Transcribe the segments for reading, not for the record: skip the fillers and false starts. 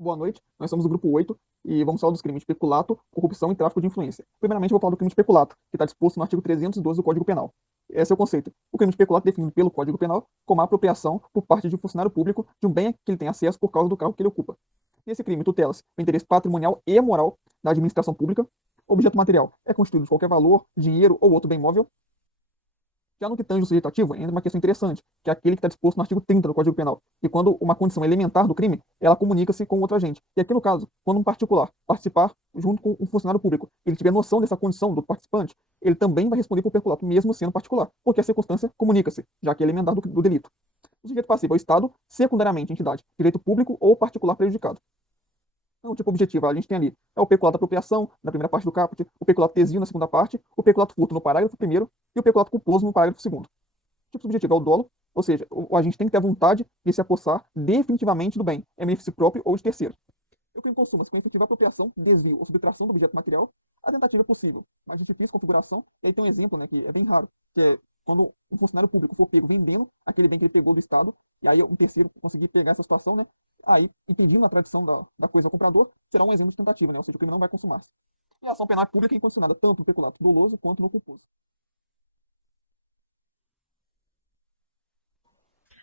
Boa noite, nós somos o grupo 8 e vamos falar dos crimes de peculato, corrupção e tráfico de influência. Primeiramente, eu vou falar do crime de peculato, que está disposto no artigo 312 do Código Penal. Esse é o conceito. O crime de peculato é definido pelo Código Penal como a apropriação por parte de um funcionário público de um bem a que ele tem acesso por causa do cargo que ele ocupa. Nesse crime, tutela-se o interesse patrimonial e moral da administração pública. O objeto material é constituído de qualquer valor, dinheiro ou outro bem móvel. Já no que tange o sujeito ativo, entra uma questão interessante, que é aquele que está disposto no artigo 30 do Código Penal, e quando uma condição elementar do crime, ela comunica-se com outro agente. E aqui no caso, quando um particular participar junto com um funcionário público, ele tiver noção dessa condição do participante, ele também vai responder por peculato, mesmo sendo particular, porque a circunstância comunica-se, já que é elementar do delito. O sujeito passivo é o Estado, secundariamente entidade, direito público ou particular prejudicado. Então, tipo objetivo, a gente tem ali o peculato apropriação, na primeira parte do caput, o peculato desvio na segunda parte, o peculato furto no parágrafo primeiro e o peculato culposo no parágrafo segundo. Tipo subjetivo é o dolo, ou seja, o agente tem que ter a vontade de se apossar definitivamente do bem, em benefício próprio ou de terceiro. O crime consuma-se com efetiva apropriação, desvio ou subtração do objeto material. A tentativa é possível, mas de difícil configuração. E aí tem um exemplo, né, que é bem raro, que é quando um funcionário público for pego vendendo aquele bem que ele pegou do Estado, e aí um terceiro conseguir pegar essa situação, né, aí impedindo a tradição da coisa ao comprador, será um exemplo de tentativa, né, ou seja, o crime não vai consumar-se. E a ação penal é pública e incondicionada tanto no peculato doloso quanto no culposo.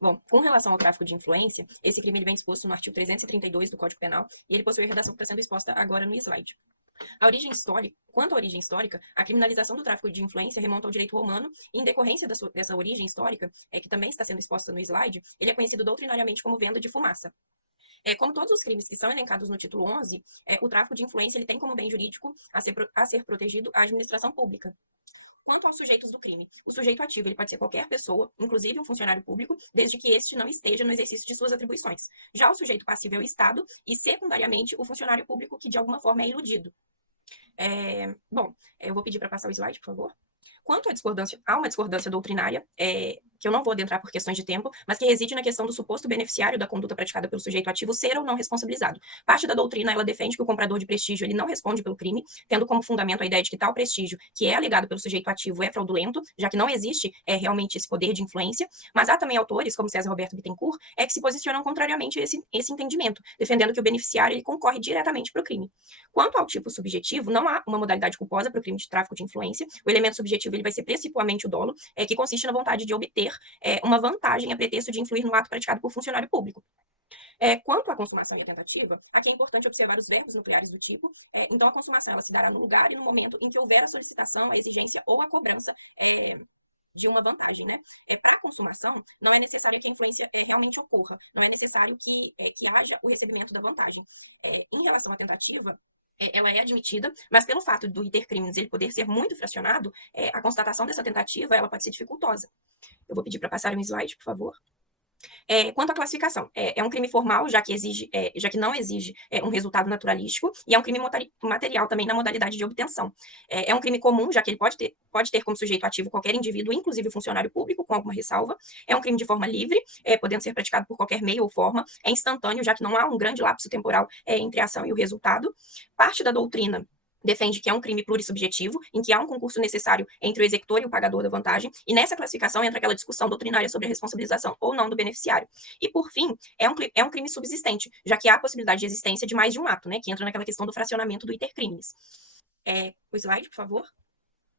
Bom, com relação ao tráfico de influência, esse crime ele vem disposto no artigo 332 do Código Penal e ele possui a redação que está sendo exposta agora no slide. Quanto à origem histórica, a criminalização do tráfico de influência remonta ao direito romano e, em decorrência dessa origem histórica, que também está sendo exposta no slide, ele é conhecido doutrinariamente como venda de fumaça. Como todos os crimes que são elencados no título 11, o tráfico de influência ele tem como bem jurídico a ser protegido a administração pública. Quanto aos sujeitos do crime, o sujeito ativo ele pode ser qualquer pessoa, inclusive um funcionário público, desde que este não esteja no exercício de suas atribuições. Já o sujeito passivo é o Estado e, secundariamente, o funcionário público que, de alguma forma, é iludido. Eu vou pedir para passar o slide, por favor. Quanto à discordância, há uma discordância doutrinária, que eu não vou adentrar por questões de tempo, mas que reside na questão do suposto beneficiário da conduta praticada pelo sujeito ativo ser ou não responsabilizado. Parte da doutrina, ela defende que o comprador de prestígio ele não responde pelo crime, tendo como fundamento a ideia de que tal prestígio, que é alegado pelo sujeito ativo, é fraudulento, já que não existe realmente esse poder de influência, mas há também autores, como César Roberto Bittencourt, que se posicionam contrariamente a esse entendimento, defendendo que o beneficiário ele concorre diretamente para o crime. Quanto ao tipo subjetivo, não há uma modalidade culposa para o crime de tráfico de influência, o elemento subjetivo ele vai ser principalmente o dolo, que consiste na vontade de obter uma vantagem a pretexto de influir no ato praticado por funcionário público. Quanto à consumação e à tentativa, aqui é importante observar os verbos nucleares do tipo, então a consumação ela se dará no lugar e no momento em que houver a solicitação, a exigência ou a cobrança de uma vantagem, né? Para a consumação, não é necessário que a influência realmente ocorra, não é necessário que haja o recebimento da vantagem. Em relação à tentativa, ela é admitida, mas pelo fato do intercrimes ele poder ser muito fracionado, a constatação dessa tentativa ela pode ser dificultosa. Eu vou pedir para passar um slide, por favor. Quanto à classificação, é um crime formal, já que não exige um resultado naturalístico, e é um crime material também na modalidade de obtenção. É um crime comum, já que ele pode ter como sujeito ativo qualquer indivíduo, inclusive o funcionário público, com alguma ressalva. É um crime de forma livre, podendo ser praticado por qualquer meio ou forma. É instantâneo, já que não há um grande lapso temporal entre a ação e o resultado. Parte da doutrina defende que é um crime plurissubjetivo, em que há um concurso necessário entre o executor e o pagador da vantagem, e nessa classificação entra aquela discussão doutrinária sobre a responsabilização ou não do beneficiário. E, por fim, é um crime subsistente, já que há a possibilidade de existência de mais de um ato, né, que entra naquela questão do fracionamento do intercrimes. O slide, por favor.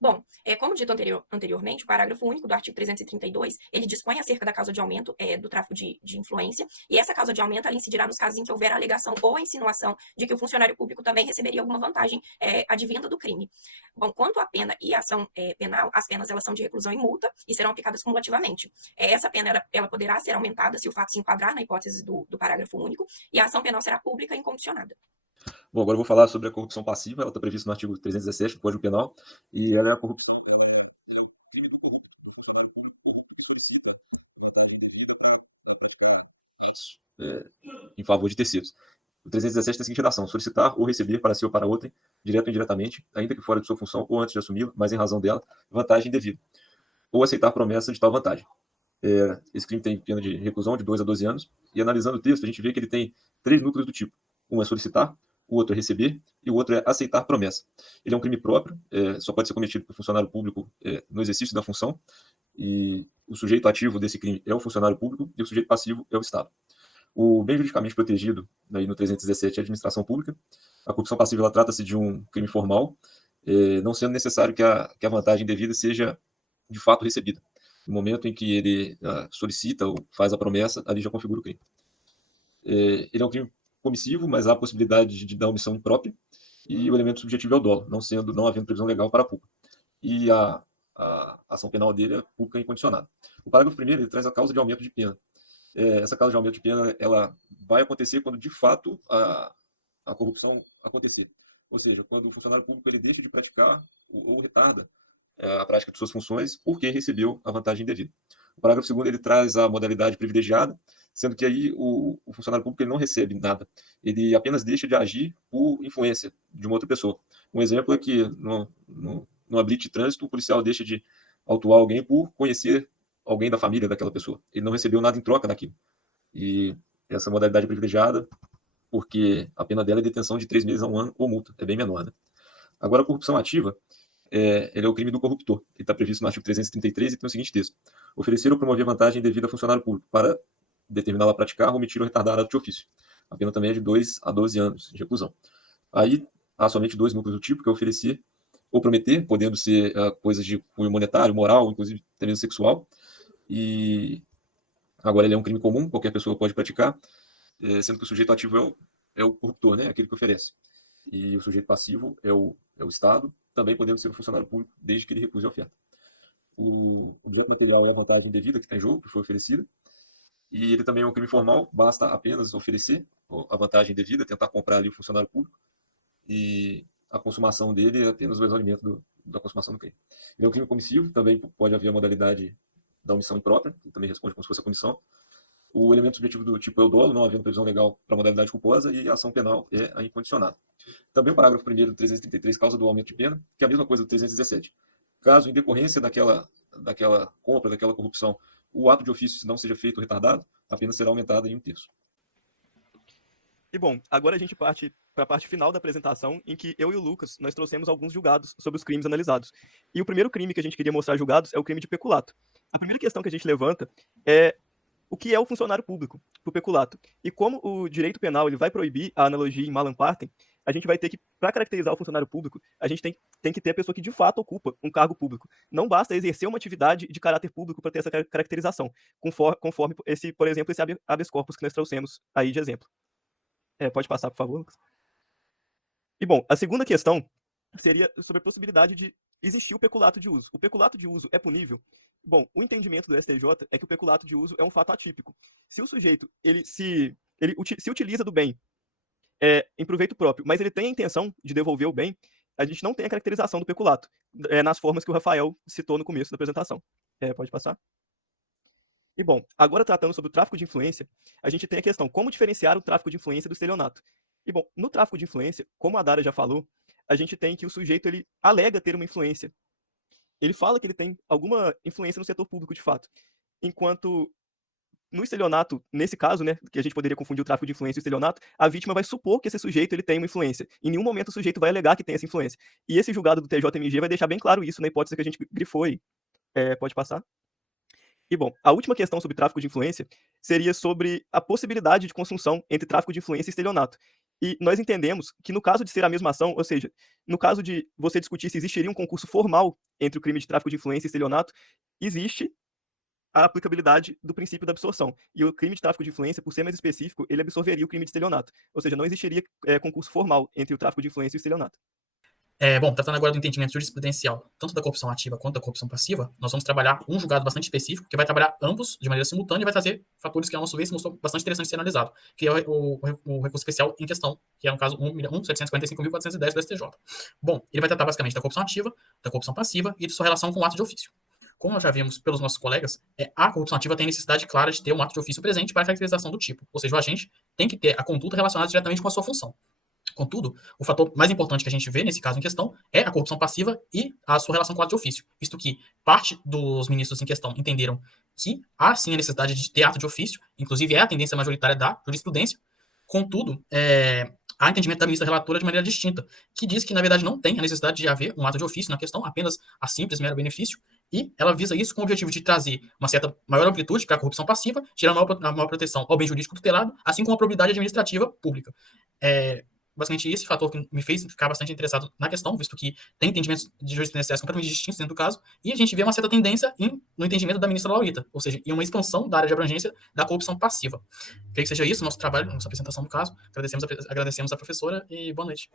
Bom, como dito anteriormente, o parágrafo único do artigo 332, ele dispõe acerca da causa de aumento do tráfico de influência, e essa causa de aumento ela incidirá nos casos em que houver a alegação ou a insinuação de que o funcionário público também receberia alguma vantagem advinda do crime. Bom, quanto à pena e à ação penal, as penas elas são de reclusão e multa e serão aplicadas cumulativamente. Essa pena ela poderá ser aumentada se o fato se enquadrar na hipótese do parágrafo único, e a ação penal será pública e incondicionada. Bom, agora eu vou falar sobre a corrupção passiva. Ela está prevista no artigo 317 do Código Penal, e ela é a corrupção, ele é o crime do corrupto, do funcionário público corrupto que solicita vantagem indevida para praticar atos em favor de terceiros. O 317 tem a seguinte redação: solicitar ou receber para si ou para outrem, direto ou indiretamente, ainda que fora de sua função ou antes de assumi-la, mas em razão dela, vantagem indevida, ou aceitar promessa de tal vantagem. Esse crime tem pena de reclusão de 2 a 12 anos, e analisando o texto, a gente vê que ele tem 3 núcleos do tipo: um é solicitar, o outro é receber e o outro é aceitar promessa. Ele é um crime próprio, só pode ser cometido por funcionário público no exercício da função, e o sujeito ativo desse crime é o funcionário público e o sujeito passivo é o Estado. O bem juridicamente protegido, aí no 317, é a administração pública. A corrupção passiva, ela trata-se de um crime formal, não sendo necessário que a vantagem devida seja de fato recebida. No momento em que ele solicita ou faz a promessa, ali já configura o crime. Ele é um crime comissivo, mas há a possibilidade de dar omissão imprópria, e o elemento subjetivo é o dolo, não havendo previsão legal para a culpa. E a ação penal dele é pública incondicionada. O parágrafo 1º, ele traz a causa de aumento de pena. Essa causa de aumento de pena, ela vai acontecer quando, de fato, a corrupção acontecer. Ou seja, quando o funcionário público ele deixa de praticar ou retarda a prática de suas funções porque recebeu a vantagem indevida. O parágrafo 2º, ele traz a modalidade privilegiada, sendo que aí o funcionário público ele não recebe nada. Ele apenas deixa de agir por influência de uma outra pessoa. Um exemplo é que numa blitz de trânsito, o policial deixa de autuar alguém por conhecer alguém da família daquela pessoa. Ele não recebeu nada em troca daquilo. E essa modalidade privilegiada, porque a pena dela é detenção de 3 meses a 1 ano ou multa. É bem menor, né? Agora, a corrupção ativa, ele é o crime do corruptor. Ele está previsto no artigo 333 e tem o seguinte texto: oferecer ou promover vantagem devida a funcionário público para determiná-la a praticar, omitir ou retardar ato de ofício. A pena também é de 2 a 12 anos de reclusão. Aí há somente 2 núcleos do tipo, que é oferecer ou prometer, podendo ser coisas de cunho monetário, moral, inclusive até mesmo sexual. E agora ele é um crime comum, qualquer pessoa pode praticar, sendo que o sujeito ativo é o corruptor, né? Aquele que oferece. E o sujeito passivo é o Estado, também podendo ser um funcionário público, desde que ele recuse a oferta. O objeto material é a vantagem devida que está em jogo, que foi oferecida, e ele também é um crime formal, basta apenas oferecer a vantagem devida, tentar comprar ali o funcionário público, e a consumação dele é apenas o exaurimento da consumação do crime. Ele é um crime comissivo, também pode haver a modalidade da omissão imprópria, que também responde como se fosse a comissão. O elemento subjetivo do tipo é o dolo, não havendo previsão legal para a modalidade culposa, e a ação penal é a incondicionada. Também o parágrafo 1º do 333, causa do aumento de pena, que é a mesma coisa do 317. Caso, em decorrência daquela compra, daquela corrupção, o ato de ofício não seja feito ou retardado, a pena será aumentada em 1/3. E bom, agora a gente parte para a parte final da apresentação, em que eu e o Lucas, nós trouxemos alguns julgados sobre os crimes analisados. E o primeiro crime que a gente queria mostrar julgados é o crime de peculato. A primeira questão que a gente levanta é o que é o funcionário público para o peculato. E como o direito penal ele vai proibir a analogia em malam partem, a gente vai ter que, para caracterizar o funcionário público, a gente tem que ter a pessoa que de fato ocupa um cargo público. Não basta exercer uma atividade de caráter público para ter essa caracterização, conforme esse, por exemplo, esse habeas corpus que nós trouxemos aí de exemplo. Pode passar, por favor, Lucas. E bom, a segunda questão seria sobre a possibilidade de existir o peculato de uso. O peculato de uso é punível? Bom, o entendimento do STJ é que o peculato de uso é um fato atípico. Se o sujeito ele se utiliza do bem em proveito próprio, mas ele tem a intenção de devolver o bem, a gente não tem a caracterização do peculato nas formas que o Rafael citou no começo da apresentação. Pode passar. E bom, agora tratando sobre o tráfico de influência, a gente tem a questão como diferenciar o tráfico de influência do estelionato. E bom, no tráfico de influência, como a Dara já falou, a gente tem que o sujeito ele alega ter uma influência. Ele fala que ele tem alguma influência no setor público de fato. Enquanto no estelionato, nesse caso, né, que a gente poderia confundir o tráfico de influência e o estelionato, a vítima vai supor que esse sujeito ele tem uma influência. Em nenhum momento o sujeito vai alegar que tem essa influência. E esse julgado do TJMG vai deixar bem claro isso na hipótese que a gente grifou aí. Pode passar. E bom, a última questão sobre tráfico de influência seria sobre a possibilidade de conjunção entre tráfico de influência e estelionato. E nós entendemos que no caso de ser a mesma ação, ou seja, no caso de você discutir se existiria um concurso formal entre o crime de tráfico de influência e estelionato, existe a aplicabilidade do princípio da absorção. E o crime de tráfico de influência, por ser mais específico, ele absorveria o crime de estelionato. Ou seja, não existiria concurso formal entre o tráfico de influência e o estelionato. Bom, tratando agora do entendimento jurisprudencial, tanto da corrupção ativa quanto da corrupção passiva, nós vamos trabalhar um julgado bastante específico, que vai trabalhar ambos de maneira simultânea e vai trazer fatores que, a nosso ver, se mostrou bastante interessante de ser analisado, que é o recurso especial em questão, que é, no caso, 1.745.410 do STJ. Bom, ele vai tratar basicamente da corrupção ativa, da corrupção passiva e de sua relação com o ato de ofício. Como nós já vimos pelos nossos colegas, a corrupção ativa tem necessidade clara de ter um ato de ofício presente para a caracterização do tipo, ou seja, o agente tem que ter a conduta relacionada diretamente com a sua função. Contudo, o fator mais importante que a gente vê nesse caso em questão é a corrupção passiva e a sua relação com o ato de ofício, visto que parte dos ministros em questão entenderam que há sim a necessidade de ter ato de ofício, inclusive é a tendência majoritária da jurisprudência. Contudo, há entendimento da ministra relatora de maneira distinta, que diz que, na verdade, não tem a necessidade de haver um ato de ofício na questão, apenas a simples mero benefício, e ela visa isso com o objetivo de trazer uma certa maior amplitude para a corrupção passiva, gerando uma maior proteção ao bem jurídico tutelado, assim como a probidade administrativa pública. Basicamente, esse fator que me fez ficar bastante interessado na questão, visto que tem entendimentos de jurisprudenciais completamente distintos dentro do caso, e a gente vê uma certa tendência no entendimento da ministra Laurita, ou seja, em uma expansão da área de abrangência da corrupção passiva. Creio que seja isso o nosso trabalho, nossa apresentação do caso. Agradecemos a professora e boa noite.